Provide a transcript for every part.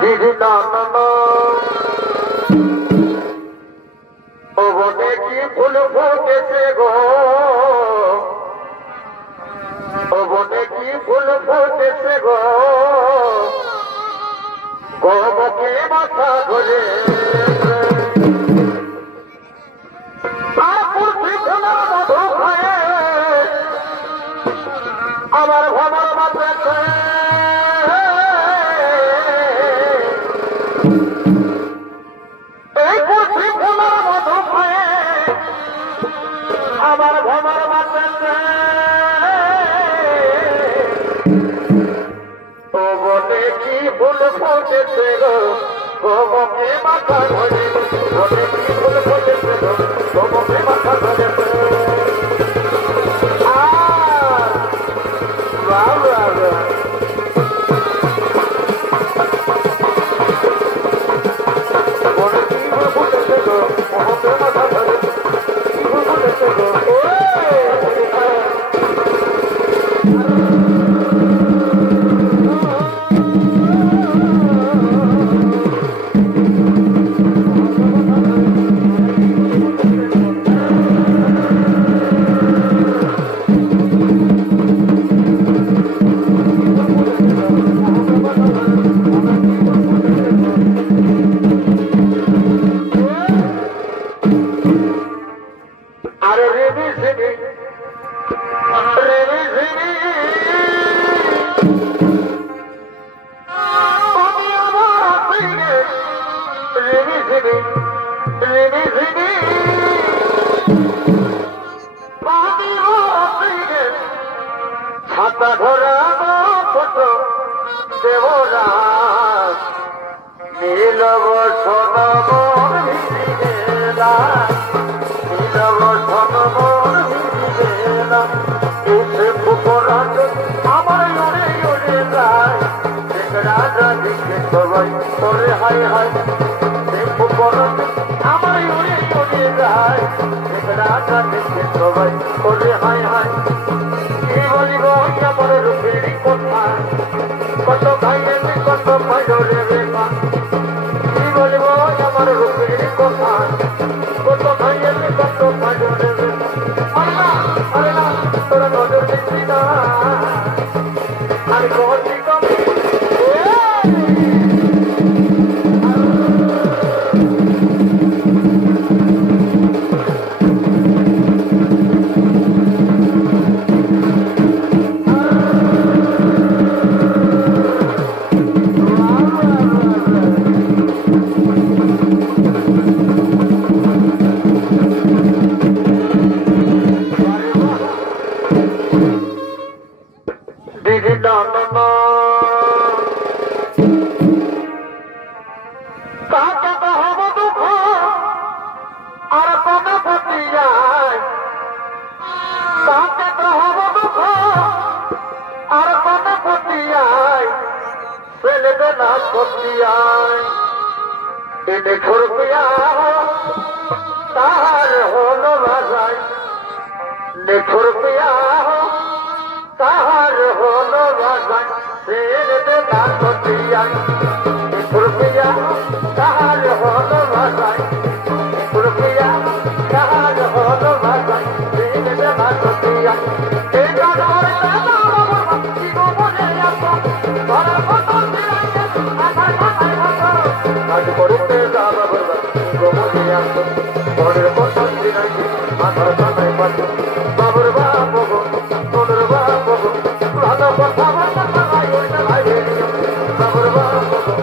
দিদি না ও বনে কি ফুল ফুটেছে গো, ও বনে কি ফুল ফুটেছে গো, গোবকে মাথা ধরে আমার ভ্রমণ বাঁচেছে এই পুঁথি ফুলের মধু খায়ে, আমার ভ্রমণ বাঁচেছে ও বনে কি ফুল ফুটেছে গো, গোবকে মাথা ধরে, বনে কি ফুল ফুটেছে গো, গোবকে মাথা ধরেছে। ছাতা ধরানো ছোট দেবরা নীলব সনমর ভিজিবেলা, নীলব সনমর ভিজিবেলা, এসে পুকুরাত আমার উড়ে উড়ে যায়, রাজা দিকে সবাই ওরে হাই হাই, সে পুকুরাত আমার উড়ে উড়ে যায়, রাজা দিকে সবাই ওরে হাই হাই। কি বলিব আমার রূপের কথা, কত ভাইয়ের কত ভাইরে বেকা, কি বলিব আমার রূপের কথা, কত ভাইয়ের কত ভাইরে বেকা। আল্লাহ আল্লাহ তোরা নজর দেখবি না আর গতি কম তাহার হলো বাজায়, নেখর পিয়া তাহার হলো বাজায়, ছেলেদের না কতিয়ায়, নেখর পিয়া তাহার হলো বাজায়, নেখর পিয়া তাহার হলো বাজায়, ছেলেদের না কতিয়ায়। এই জানার জানা বাবা কি গো বলে আসো, ধরা কত দিলাইছে আধার মাথায় ভাতো, কাজ করতে যাবা বাবা কি গো বলে আসো, ধরে কত দিলাইছে আধার মাথায় ভাতো। বাবুর বাবু গো তোর বাবু গো ভালো কথা বলতে ভাই ওইটা ভাই বাবুর বাবু গো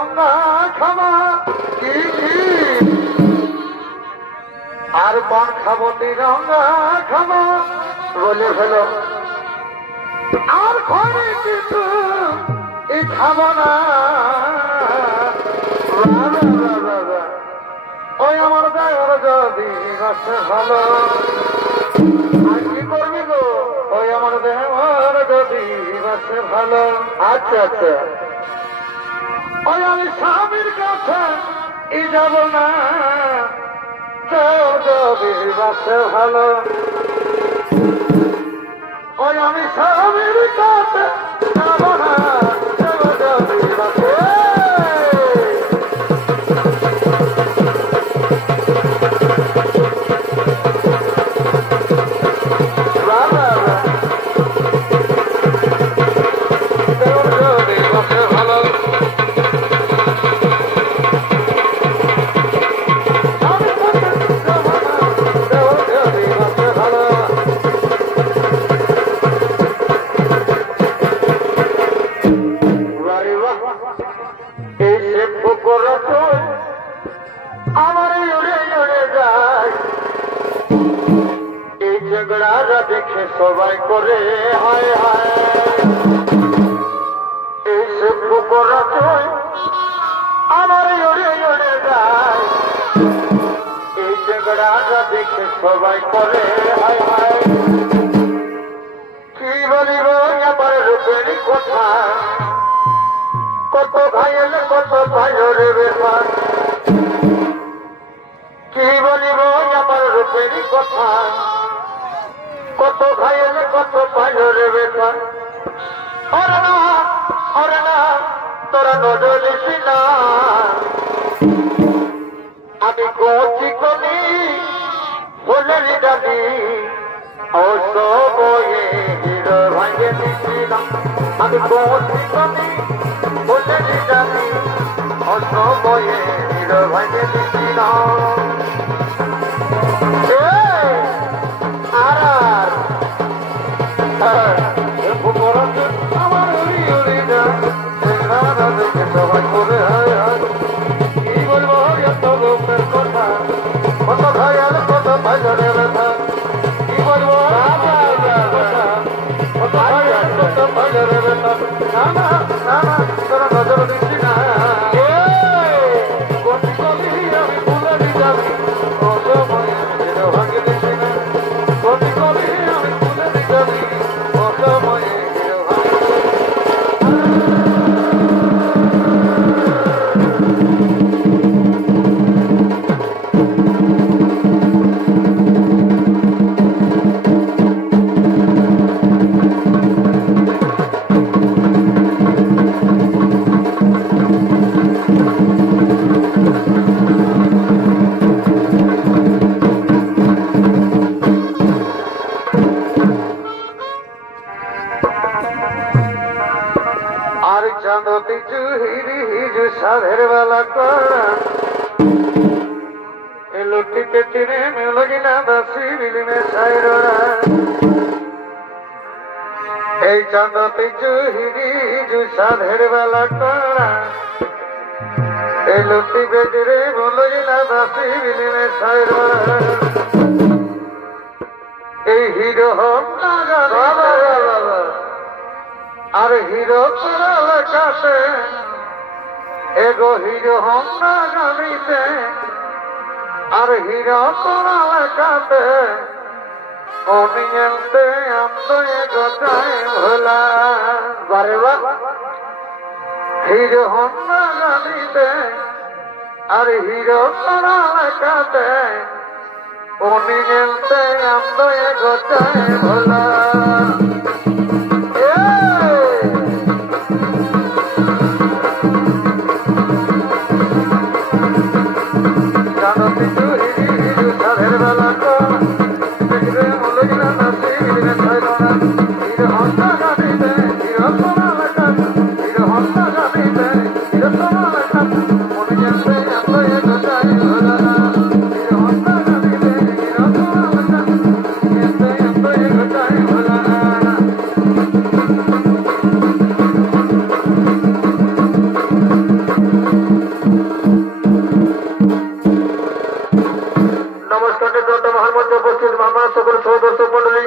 রঙা খামা কি আর পান খাবো তিরঙ্গা খামা বলে ফেলো আর ঘরে কিন্তু এই খাবো না ওই আমার দেওয়ার যদি গাছে ভালো আর কি করবি গো ওই আমার দেওয়ার যদি গাছে ভালো আচ্ছা আচ্ছা ওই আমি স্বামীর কাছে ই যাব না যদি গাছে ভালো ওই আমি স্বামীর কাছে যাব না যদি গাছে দেখে সবাই করে হায় হায় এই সে পুকুরা চই আমার ওরে ওরে যায় এই ঝগড়াটা দেখে সবাই করে হায় হায় কি বলিব আমার রূপের কথা কত ঘায়েল কত ভাইরে বেফার কি বলিব আমার রূপের কথা কত ঘায়েল কত ভাইরে বেফার ওরে না তোরা নজর দিস না আমি কচি কলি ফুলের ডালি অসময়ে হিরো ভাঙে দিছি না আমি কচি কলি ফুলের ডালি অসময়ে হিরো ভাঙে দিছি না আমার উড়ি উড়ি না দেখে সবাই করে হায় হায় কি বলবো এত লোকের কথা কত ঘায়াল কত ভাইরে ব্যথা কি বলবো কত ঘায়াল কত ভাইরে ব্যথা না না না না তোরা নজর দিচ্ছি না কচি কলি আমি ভুলে যাবি ও সময় ভাঙে দিচ্ছি না কচি কলি আমি ভুলে যাবি ও সময় চাঁদতি চুহিরি হিজু সাধের বেলা করা এ লুটিতে চিনে মেলগিনা দাসি বিলিমে সাইরা এই চাঁদতি চুহিরি হিজু সাধের বেলা করা এই লুটি বেজরে মেলগিনা দাসি বিলিমে সাইরা এই হিরো হোক না আর হিরো তোরা লেখাতে এগো হিরো হম না গাড়িতে আর হিরো তোরা লেখাতে অনিয়ন্তে আমতো এগো যাই ভোলা বারে বাবা হিরো হম না গাড়িতে আর হিরো তোরা লেখাতে অনিয়ন্তে আমতো এগো যাই ভোলা উপস্থিত আমার সকল সদস্য মন্ডলী